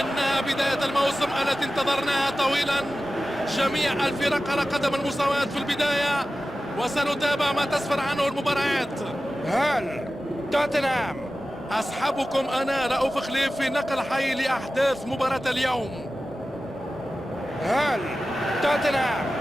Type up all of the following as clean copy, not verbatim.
إنها بداية الموسم التي انتظرناها طويلا. جميع الفرق على قدم المساواة في البداية، وسنتابع ما تسفر عنه المباريات. هل توتنهام أصحابكم أنا رؤوف خليف في نقل حي لأحداث مباراة اليوم. هل توتنهام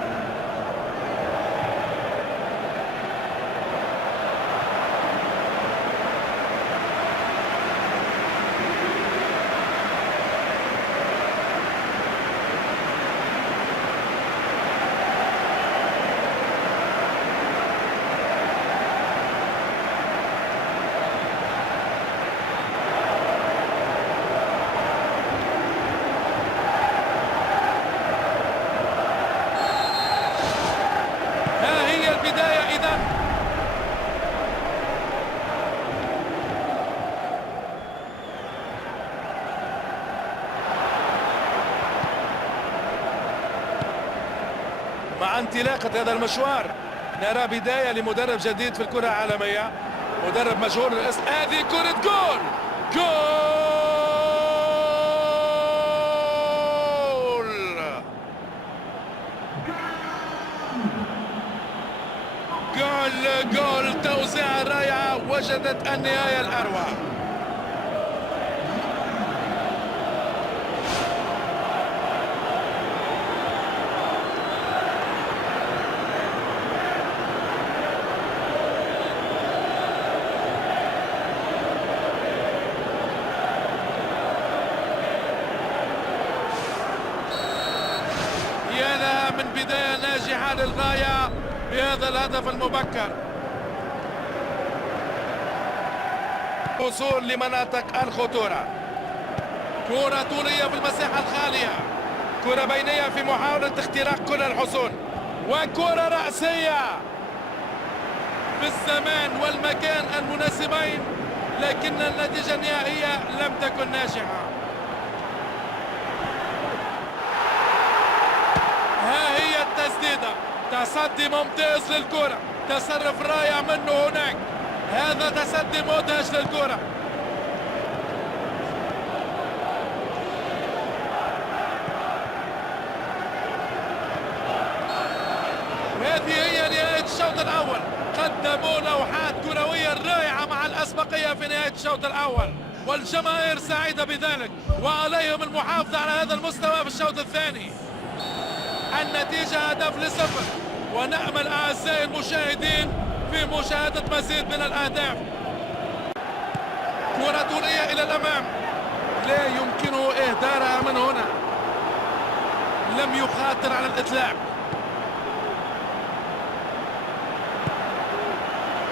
مع انطلاقة هذا المشوار نرى بداية لمدرب جديد في الكرة العالمية، مدرب مشهور الاسم. هذه كرة جول، جول جول جول. توزيع رائعة وجدت النهاية الأروع. من بداية ناجحة للغاية بهذا الهدف المبكر. وصول لمناطق الخطورة، كرة طولية في المساحة الخالية، كرة بينية في محاولة اختراق كل الحصون، وكرة رأسية في الزمان والمكان المناسبين، لكن النتيجة النهائية لم تكن ناجحة. ها هي التسديدة، تصدي ممتاز للكرة، تصرف رائع منه هناك، هذا تصدي مدهش للكرة. هذه هي نهاية الشوط الأول. قدموا لوحات كروية رائعة مع الأسبقية في نهاية الشوط الأول، والجماهير سعيدة بذلك، وعليهم المحافظة على هذا المستوى في الشوط الثاني. النتيجة هدف لصفر، ونأمل أعزائي المشاهدين في مشاهدة مزيد من الأهداف. كرة طولية إلى الأمام، لا يمكنه إهدارها من هنا، لم يخاطر على الإطلاق.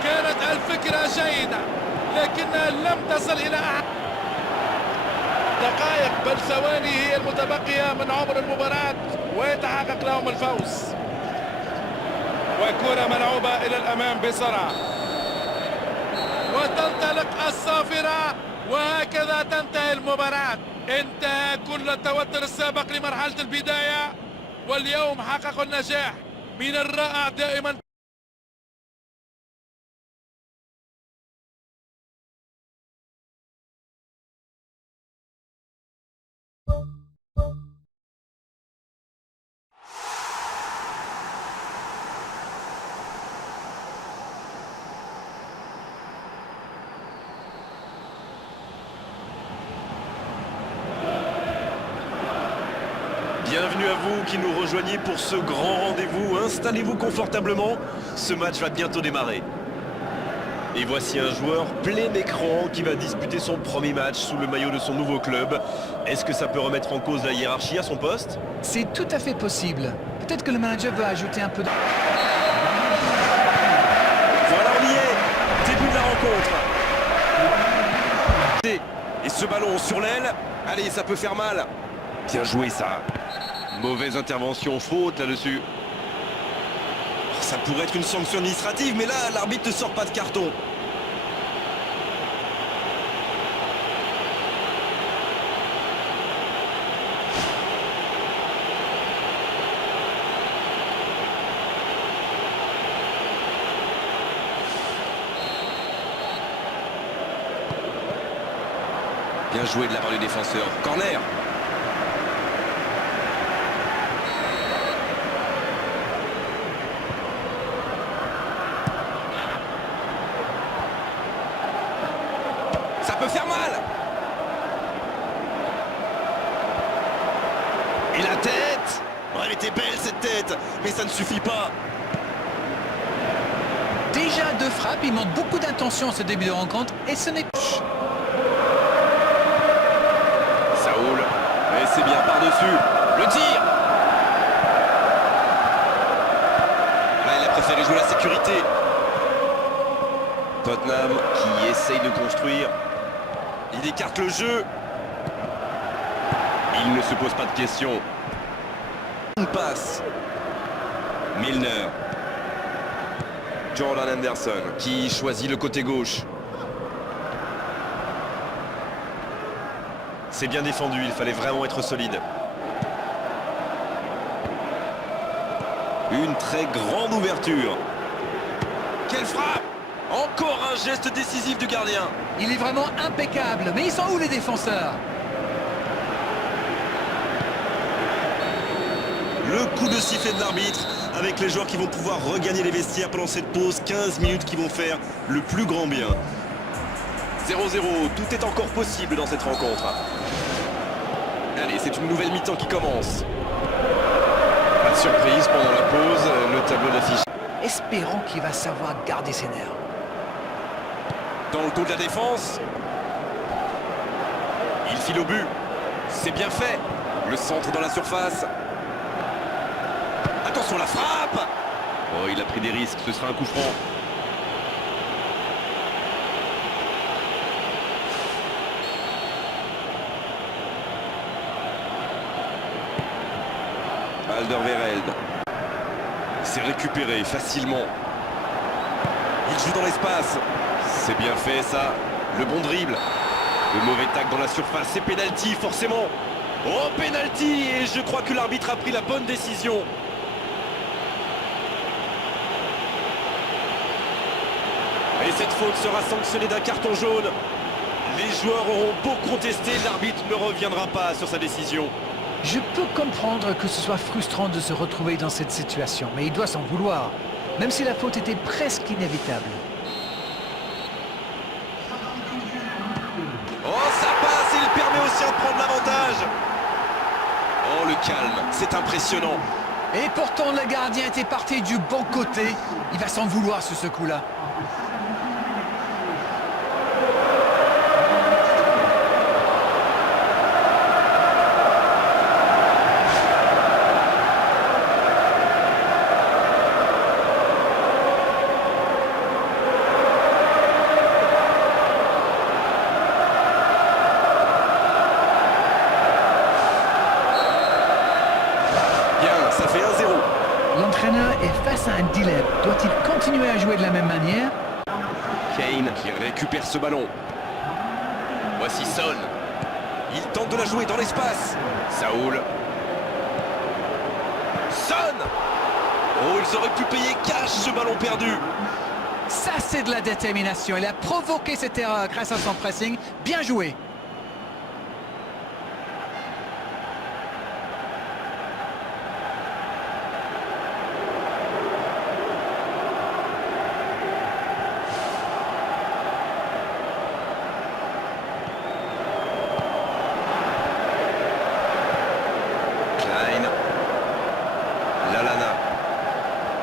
كانت الفكرة جيدة لكنها لم تصل إلى دقائق بل ثواني هي المتبقية من عمر المباراة ويتحقق لهم الفوز. وكرة ملعوبة إلى الأمام بسرعة وتنطلق الصافرة، وهكذا تنتهي المباراة. انتهى كل التوتر السابق لمرحلة البداية، واليوم حققوا النجاح. من الرائع دائما Bienvenue à vous qui nous rejoignez pour ce grand rendez-vous. Installez-vous confortablement, ce match va bientôt démarrer. Et voici un joueur plein écran qui va disputer son premier match sous le maillot de son nouveau club. Est-ce que ça peut remettre en cause la hiérarchie à son poste? C'est tout à fait possible. Peut-être que le manager veut ajouter un peu de... Voilà, on y est. Début de la rencontre. Et ce ballon sur l'aile. Allez, ça peut faire mal. Bien joué ça. Mauvaise intervention, faute là-dessus. Ça pourrait être une sanction administrative, mais là, l'arbitre ne sort pas de carton. Bien joué de la part du défenseur. Corner. Ça peut faire mal. Et la tête. Oh, elle était belle cette tête, mais ça ne suffit pas. Déjà deux frappes, il manque beaucoup d'intention ce début de rencontre et ce n'est pas... Ça roule, mais c'est bien par-dessus. Le tir. Là, il a préféré jouer la sécurité. Tottenham qui essaye de construire. Il écarte le jeu. Il ne se pose pas de questions. Une passe. Milner. Jordan Henderson qui choisit le côté gauche. C'est bien défendu, il fallait vraiment être solide. Une très grande ouverture. Quelle frappe! Encore un geste décisif du gardien. Il est vraiment impeccable, mais ils sont où les défenseurs? Le coup de sifflet de l'arbitre avec les joueurs qui vont pouvoir regagner les vestiaires pendant cette pause. 15 minutes qui vont faire le plus grand bien. 0-0, tout est encore possible dans cette rencontre. Allez, c'est une nouvelle mi-temps qui commence. Pas de surprise pendant la pause, le tableau d'affiche. Espérons qu'il va savoir garder ses nerfs. Dans le dos de la défense. Il file au but. C'est bien fait. Le centre dans la surface. Attention la frappe. Oh, il a pris des risques, ce sera un coup franc. Alderweireld. C'est récupéré facilement. Il joue dans l'espace. C'est bien fait ça. Le bon dribble. Le mauvais tac dans la surface. C'est pénalty forcément. Oh, pénalty. Et je crois que l'arbitre a pris la bonne décision. Et cette faute sera sanctionnée d'un carton jaune. Les joueurs auront beau contester, l'arbitre ne reviendra pas sur sa décision. Je peux comprendre que ce soit frustrant de se retrouver dans cette situation, mais il doit s'en vouloir, même si la faute était presque inévitable. Oh, ça passe, il permet aussi de prendre l'avantage. Oh, le calme, c'est impressionnant. Et pourtant, le gardien était parti du bon côté. Il va s'en vouloir sur ce coup-là. continuer à jouer de la même manière. Kane qui récupère ce ballon. Voici Son. Il tente de la jouer dans l'espace. Saoul. Son. Oh, ils auraient pu payer cash ce ballon perdu. Ça, c'est de la détermination. Il a provoqué cette erreur grâce à son pressing. Bien joué.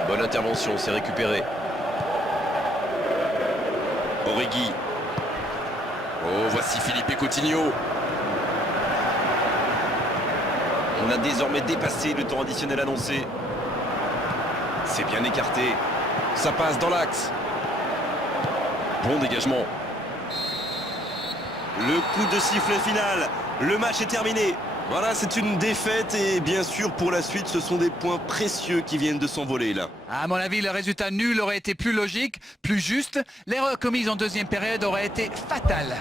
Bonne intervention, c'est récupéré. Origi. Oh, voici Philippe Coutinho. On a désormais dépassé le temps additionnel annoncé. C'est bien écarté. Ça passe dans l'axe. Bon dégagement. Le coup de sifflet final. Le match est terminé. Voilà, c'est une défaite et bien sûr pour la suite, ce sont des points précieux qui viennent de s'envoler là. À mon avis, le résultat nul aurait été plus logique, plus juste. L'erreur commise en deuxième période aurait été fatale.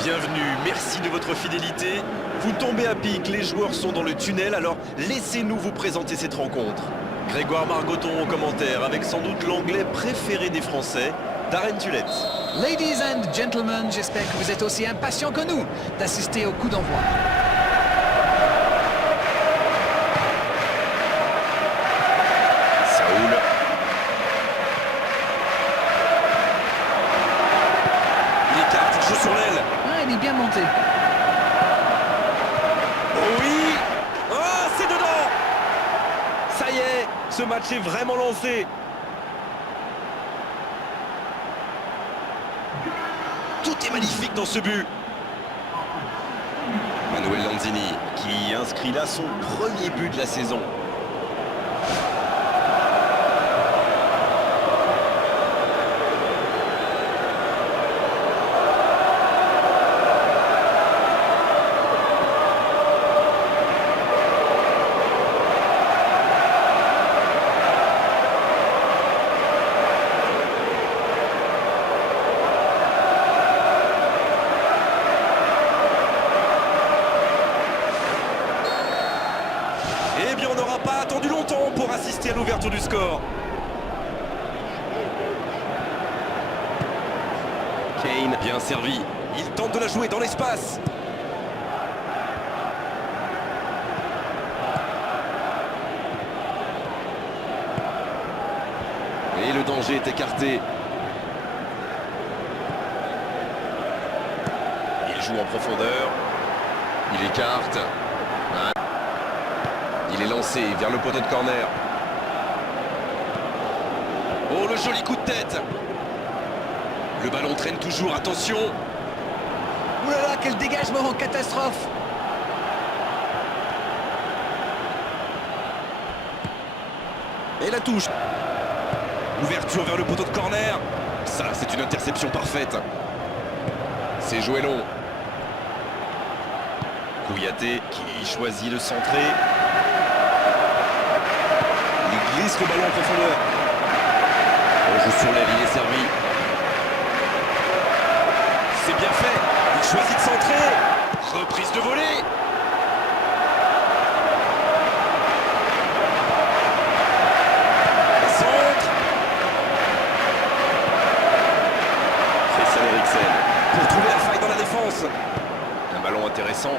Bienvenue, merci de votre fidélité. Vous tombez à pic, les joueurs sont dans le tunnel, alors laissez-nous vous présenter cette rencontre. Grégoire Margoton au commentaire, avec sans doute l'anglais préféré des Français, Darren Tulette. Ladies and gentlemen, j'espère que vous êtes aussi impatients que nous d'assister au coup d'envoi. Saoul. Il écarte, il joue sur l'aile. Ah, il est bien monté. Oh oui. Oh, c'est dedans. Ça y est, ce match est vraiment lancé. Tout est magnifique dans ce but. Manuel Lanzini qui inscrit là son premier but de la saison. Eh bien, on n'aura pas attendu longtemps pour assister à l'ouverture du score. Kane, bien servi. Il tente de la jouer dans l'espace. Et le danger est écarté. Il joue en profondeur. Il écarte. Il est lancé vers le poteau de corner. Oh, le joli coup de tête. Le ballon traîne toujours, attention. Ouh là là, quel dégagement en catastrophe. Et la touche. Ouverture vers le poteau de corner. Ça, c'est une interception parfaite. C'est joué long. Kouyaté qui choisit de centrer. Il glisse le ballon en profondeur. On joue sur l'aile, il est servi. défense. Un ballon intéressant.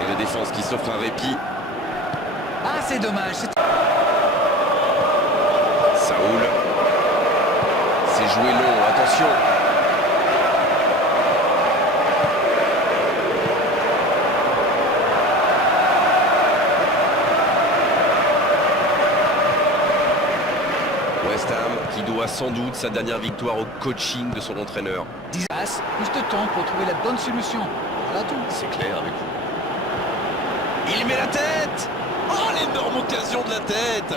Et la défense qui s'offre un répit. Ah, c'est dommage. Saoul. C'est joué long, attention. West Ham qui doit sans doute sa dernière victoire au coaching de son entraîneur. 10 passes, plus de temps pour trouver la bonne solution. Voilà tout. C'est clair avec vous. Il met la tête. Oh, l'énorme occasion de la tête.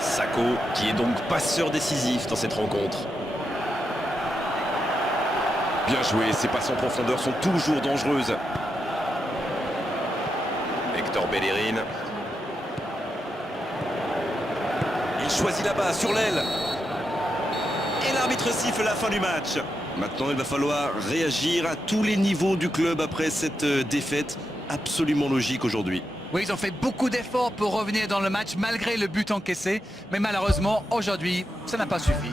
Sako qui est donc passeur décisif dans cette rencontre. Bien joué, ces passes en profondeur sont toujours dangereuses. Hector Bellerin. Il choisit là-bas, sur l'aile. Et l'arbitre siffle la fin du match. Maintenant, il va falloir réagir à tous les niveaux du club après cette défaite absolument logique aujourd'hui. Oui, ils ont fait beaucoup d'efforts pour revenir dans le match malgré le but encaissé. Mais malheureusement, aujourd'hui, ça n'a pas suffi.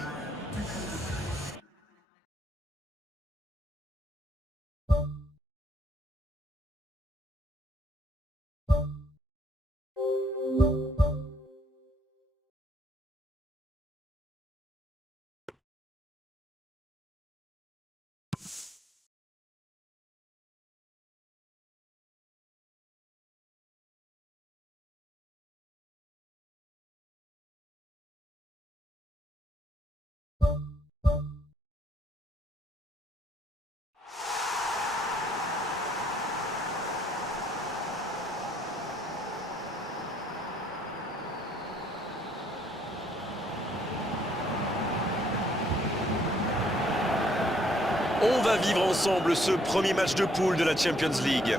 On va vivre ensemble ce premier match de poule de la Champions League.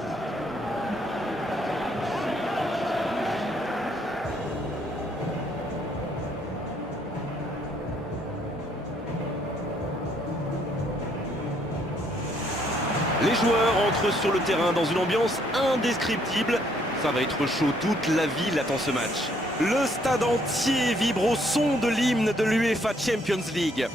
Les joueurs entrent sur le terrain dans une ambiance indescriptible. Ça va être chaud, toute la ville attend ce match. Le stade entier vibre au son de l'hymne de l'UEFA Champions League.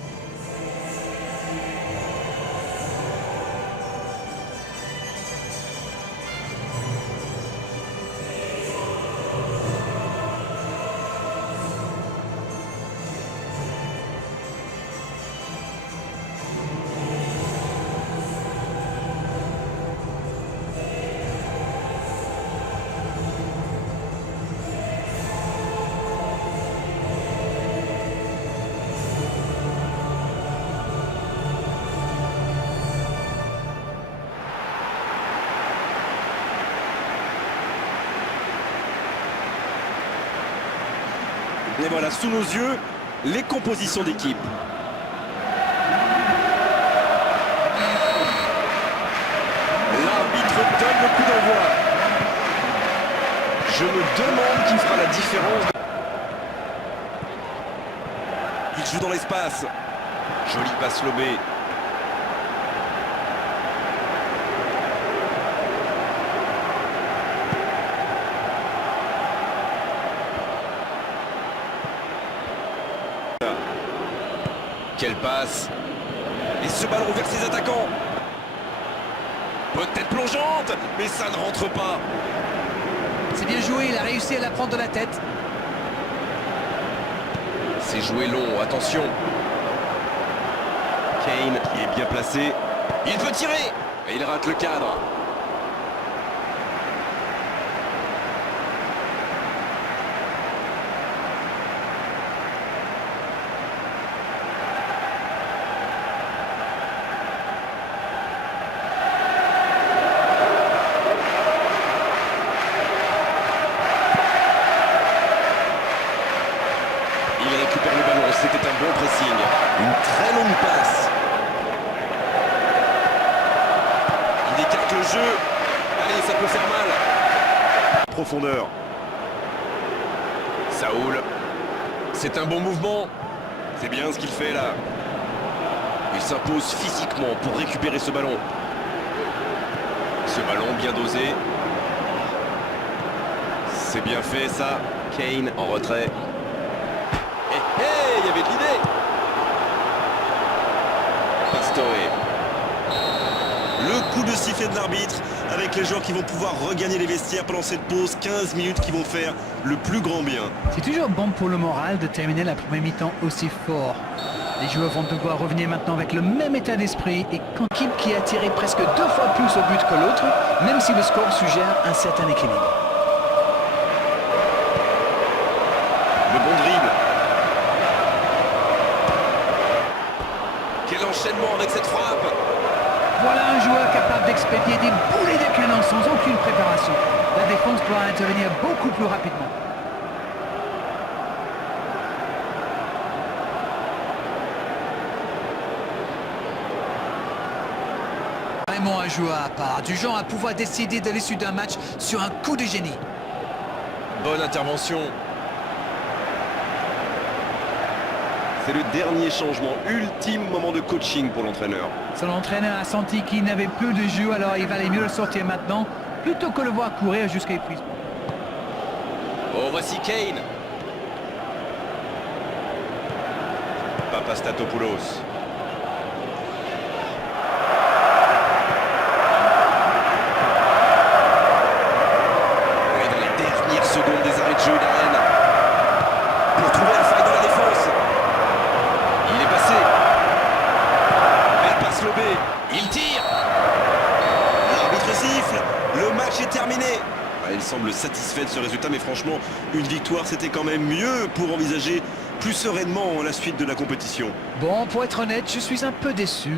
Et voilà, sous nos yeux, les compositions d'équipe. L'arbitre donne le coup d'envoi. Je me demande qui fera la différence. Il joue dans l'espace. Jolie passe lobée. Quelle passe! Et ce ballon vers ses attaquants! Peut-être plongeante, mais ça ne rentre pas! C'est bien joué, il a réussi à la prendre de la tête. C'est joué long, attention! Kane qui est bien placé. Il peut tirer! Et il rate le cadre. C'était un bon pressing. Une très longue passe. Il écarte le jeu. Allez, ça peut faire mal. Profondeur. Saoul. C'est un bon mouvement. C'est bien ce qu'il fait là. Il s'impose physiquement pour récupérer ce ballon. Ce ballon bien dosé. C'est bien fait ça. Kane en retrait. Il y avait de l'idée. Pastore. Le coup de sifflet de l'arbitre avec les joueurs qui vont pouvoir regagner les vestiaires pendant cette pause. 15 minutes qui vont faire le plus grand bien. C'est toujours bon pour le moral de terminer la première mi-temps aussi fort. Les joueurs vont devoir revenir maintenant avec le même état d'esprit et une équipe qui a tiré presque 2 fois plus au but que l'autre, même si le score suggère un certain équilibre. Le bon dribble. Quel enchaînement avec cette frappe. Voilà un joueur capable d'expédier des boulets de canon sans aucune préparation. La défense doit intervenir beaucoup plus rapidement. Vraiment un joueur à part, du genre à pouvoir décider de l'issue d'un match sur un coup de génie. Bonne intervention. C'est le dernier changement, ultime moment de coaching pour l'entraîneur. Son entraîneur a senti qu'il n'avait plus de jeu, alors il valait mieux le sortir maintenant, plutôt que le voir courir jusqu'à épuisement. Oh, voici Kane. Papastatopoulos. Et dans les dernières secondes des arrêts de jeu de Rennes, pour trouver la faille dans la défense. Il est passé. Elle passe lobée. Il tire. L'arbitre siffle. Le match est terminé. Il semble satisfait de ce résultat, mais franchement, une victoire, c'était quand même mieux pour envisager plus sereinement la suite de la compétition. Bon, pour être honnête, je suis un peu déçu.